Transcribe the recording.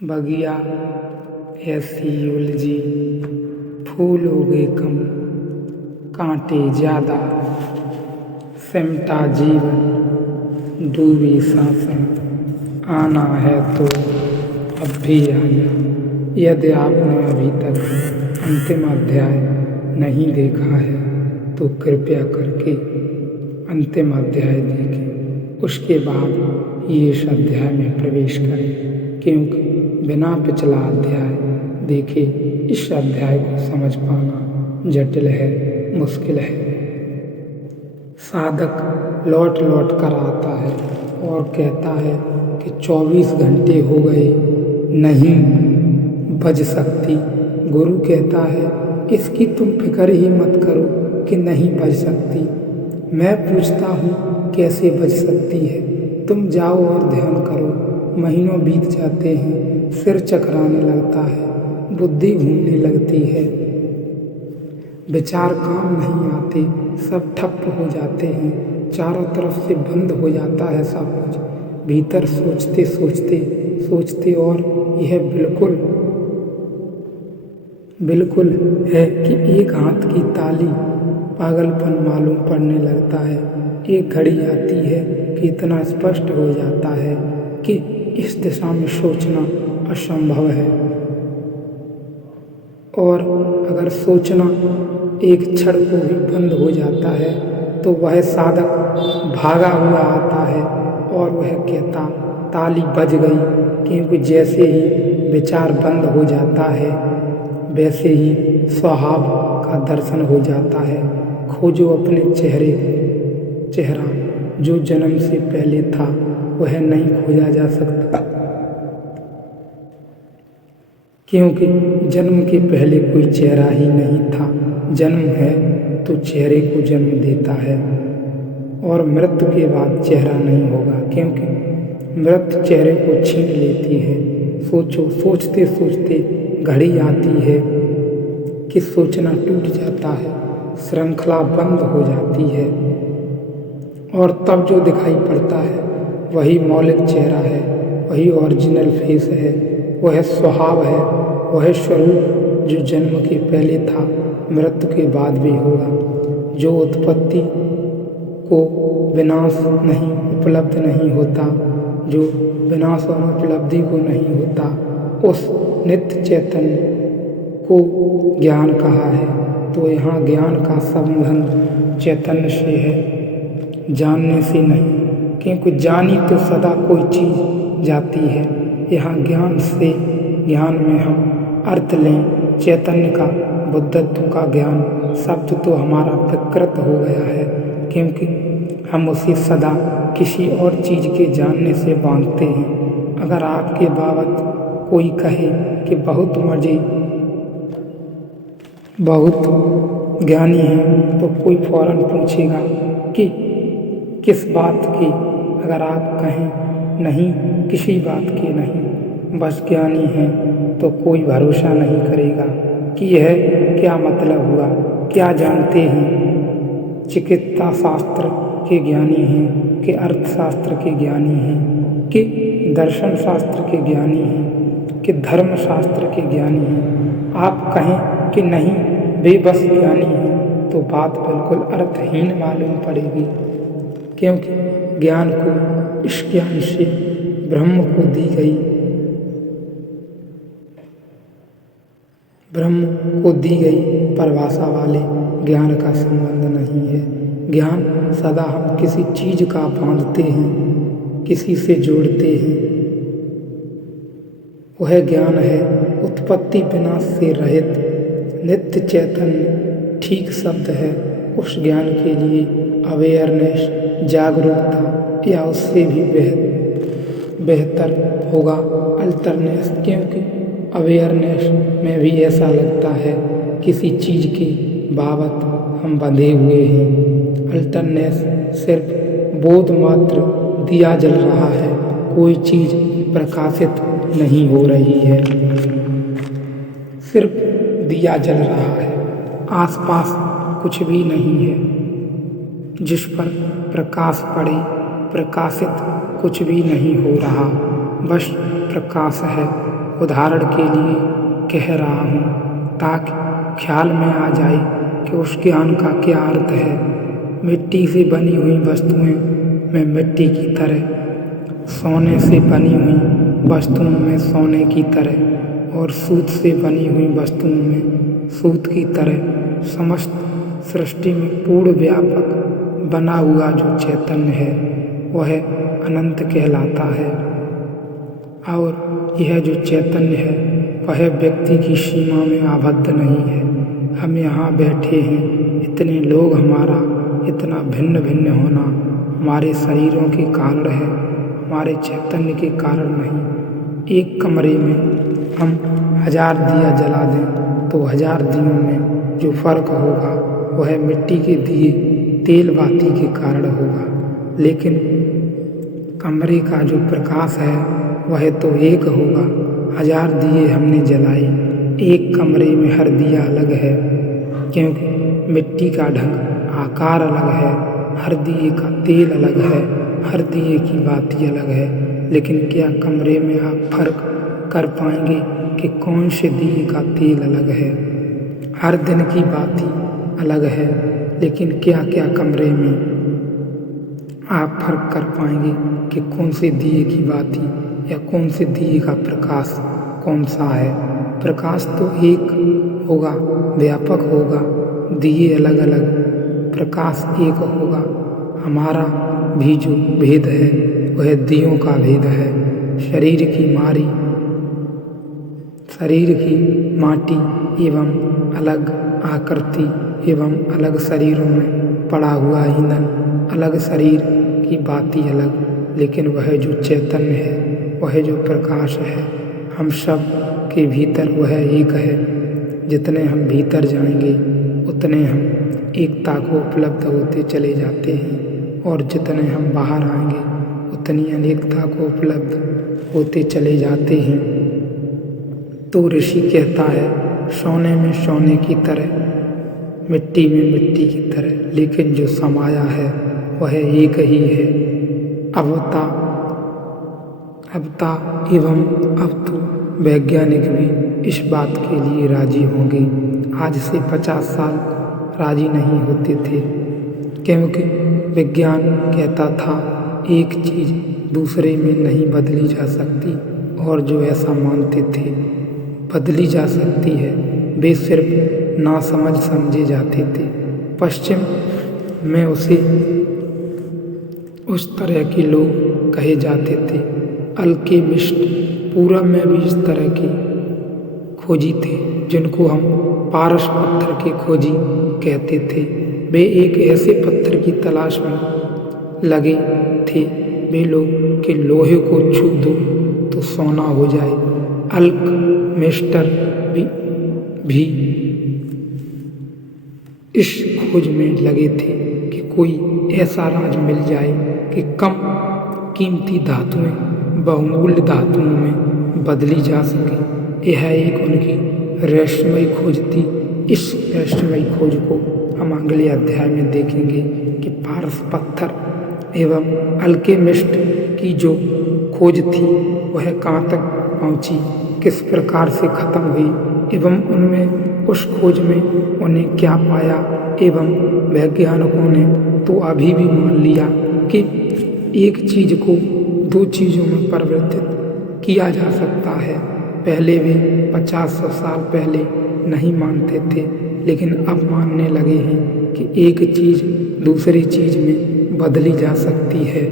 बगिया ऐसी उलझी, फूल उगे कम, कांटे ज्यादा, सिमटा जीवन, डूबी सांसें, आना है तो अब भी आना। यदि आपने अभी तक अंतिम अध्याय नहीं देखा है तो कृपया करके अंतिम अध्याय देखें, उसके बाद ये इस अध्याय में प्रवेश करें, क्योंकि बिना पिछला अध्याय देखे इस अध्याय को समझ पाना जटिल है, मुश्किल है। साधक लौट लौट कर आता है और कहता है कि 24 घंटे हो गए, नहीं बज सकती। गुरु कहता है इसकी तुम फिक्र ही मत करो कि नहीं बज सकती। मैं पूछता हूँ कैसे बज सकती है। तुम जाओ और ध्यान करो। महीनों बीत जाते हैं, सिर चकराने लगता है, बुद्धि घूमने लगती है, विचार काम नहीं आते, सब ठप हो जाते हैं, चारों तरफ से बंद हो जाता है सब कुछ। भीतर सोचते सोचते सोचते और यह बिल्कुल है कि एक हाथ की ताली पागलपन मालूम पड़ने लगता है। एक घड़ी आती है कि इतना स्पष्ट हो जाता है कि इस दिशा में सोचना असंभव है, और अगर सोचना एक क्षण को भी बंद हो जाता है तो वह साधक भागा हुआ आता है और वह कहता ताली बज गई, क्योंकि जैसे ही विचार बंद हो जाता है वैसे ही स्वभाव का दर्शन हो जाता है। खोजो अपने चेहरा जो जन्म से पहले था वह नहीं खोजा जा सकता, क्योंकि जन्म के पहले कोई चेहरा ही नहीं था। जन्म है तो चेहरे को जन्म देता है, और मृत्यु के बाद चेहरा नहीं होगा, क्योंकि मृत्यु चेहरे को छीन लेती है। सोचो, सोचते सोचते घड़ी आती है कि सोचना टूट जाता है, श्रृंखला बंद हो जाती है, और तब जो दिखाई पड़ता है वही मौलिक चेहरा है, वही ओरिजिनल फेस है, वह स्वभाव है, वह स्वरूप जो जन्म के पहले था मृत्यु के बाद भी होगा, जो उत्पत्ति को विनाश नहीं उपलब्ध नहीं होता, जो विनाश और उपलब्धि को नहीं होता, उस नित्य चैतन्य को ज्ञान कहा है। तो यहाँ ज्ञान का संबंध चैतन्य से है, जानने से नहीं, क्योंकि जानी तो सदा कोई चीज जाती है। यहाँ ज्ञान से, ज्ञान में हम अर्थ लें चैतन्य का, बुद्धत्व का ज्ञान शब्द तो हमारा विकृत हो गया है, क्योंकि हम उसे सदा किसी और चीज के जानने से बांधते हैं। अगर आपके बाबत कोई कहे कि बहुत ज्ञानी है तो कोई फौरन पूछेगा कि किस बात की। अगर आप कहें नहीं किसी बात की नहीं, बस ज्ञानी है, तो कोई भरोसा नहीं करेगा कि यह क्या मतलब हुआ, क्या जानते हैं। चिकित्सा शास्त्र के ज्ञानी हैं कि अर्थशास्त्र के ज्ञानी हैं कि दर्शन शास्त्र के ज्ञानी हैं कि धर्म शास्त्र के ज्ञानी हैं। आप कहें कि नहीं वे बस ज्ञानी हैं तो बात बिल्कुल अर्थहीन मालूम पड़ेगी, क्योंकि ज्ञान को, इस ज्ञान से ब्रह्म को दी गई परिभाषा वाले ज्ञान का संबंध नहीं है। ज्ञान सदा हम किसी चीज का बांधते हैं, किसी से जोड़ते हैं, वह ज्ञान है उत्पत्ति विनाश से रहित नित्य चैतन्य ठीक शब्द है। उस ज्ञान के लिए अवेयरनेस, जागरूकता, या उससे भी बेहतर होगा अल्टरनेस, क्योंकि अवेयरनेस में भी ऐसा लगता है किसी चीज के बाबत हम बंधे हुए हैं। अल्टरनेस सिर्फ बोध मात्र, दिया जल रहा है, कोई चीज प्रकाशित नहीं हो रही है, सिर्फ दिया जल रहा है, आसपास कुछ भी नहीं है जिस पर प्रकाश पड़े। प्रकाशित कुछ भी नहीं हो रहा, बस प्रकाश है, उदाहरण के लिए कह रहा हूँ ताकि ख्याल में आ जाए कि उस ज्ञान का क्या अर्थ है। मिट्टी से बनी हुई वस्तुएं में मिट्टी की तरह, सोने से बनी हुई वस्तुओं में सोने की तरह और सूत से बनी हुई वस्तुओं में सूत की तरह समस्त सृष्टि में पूर्ण व्यापक बना हुआ जो चैतन्य है वह अनंत कहलाता है। और यह जो चैतन्य है वह व्यक्ति की सीमा में आबद्ध नहीं है। हम यहाँ बैठे हैं, इतने लोग, हमारा इतना भिन्न भिन्न होना हमारे शरीरों के कारण है, हमारे चैतन्य के कारण नहीं। एक कमरे में हम 1000 दिया जला दें तो 1000 दियों में जो फर्क होगा वह मिट्टी के दिए तेल बाती के कारण होगा, लेकिन कमरे का जो प्रकाश है वह तो एक होगा। 1000 दिए हमने जलाए, एक कमरे में हर दिया अलग है, क्योंकि मिट्टी का ढंग आकार अलग है, हर दिए का तेल अलग है, हर दिए की बाती अलग है। लेकिन क्या कमरे में आप फर्क कर पाएंगे कि कौन से दिए का तेल अलग है? हर दिन की बाती अलग है, लेकिन क्या क्या कमरे में आप फर्क कर पाएंगे कि कौन से दिए की बाती या कौन से दिए का प्रकाश कौन सा है? प्रकाश तो एक होगा, व्यापक होगा, दिए अलग अलग, प्रकाश एक होगा। हमारा भी जो भेद है वह दियों का भेद है। शरीर की माटी एवं अलग आकृति एवं अलग शरीरों में पड़ा हुआ ईंधन अलग, शरीर की बाती अलग, लेकिन वह जो चैतन्य है, वह जो प्रकाश है, हम सब के भीतर वह एक है। जितने हम भीतर जाएंगे उतने हम एकता को उपलब्ध होते चले जाते हैं, और जितने हम बाहर आएंगे उतनी अनेकता को उपलब्ध होते चले जाते हैं। तो ऋषि कहता है, सोने में सोने की तरह, मिट्टी में मिट्टी की तरह, लेकिन जो समाया है वह एक ही है। अबता एवं अब तो वैज्ञानिक भी इस बात के लिए राजी होंगे। आज से 50 साल राजी नहीं होते थे, क्योंकि विज्ञान कहता था एक चीज़ दूसरे में नहीं बदली जा सकती, और जो ऐसा मानते थे बदली जा सकती है वे सिर्फ नासमझ समझे जाते थे। पश्चिम में उस तरह के लोग कहे जाते थे अल्केमिस्ट। पूरब में भी इस तरह के खोजी थे जिनको हम पारस पत्थर के खोजी कहते थे। वे एक ऐसे पत्थर की तलाश में लगे थे वे लोग कि लोहे को छू दो तो सोना हो जाए। अल्केमिस्टर भी इस खोज में लगे थे कि कोई ऐसा राज मिल जाए कि कम कीमती धातुएं बहुमूल्य धातुओं में बदली जा सके। यह एक उनकी रहस्यमयी खोज थी। इस रहस्यमयी खोज को हम अगले अध्याय में देखेंगे कि पारस पत्थर एवं अल्केमिस्ट की जो खोज थी वह कहाँ तक पहुँची, किस प्रकार से खत्म हुई, एवं उनमें उस खोज में उन्हें क्या पाया। एवं वैज्ञानिकों ने तो अभी भी मान लिया कि एक चीज को दो चीज़ों में परिवर्तित किया जा सकता है। पहले वे 50-100 साल पहले नहीं मानते थे, लेकिन अब मानने लगे हैं कि एक चीज़ दूसरी चीज़ में बदली जा सकती है।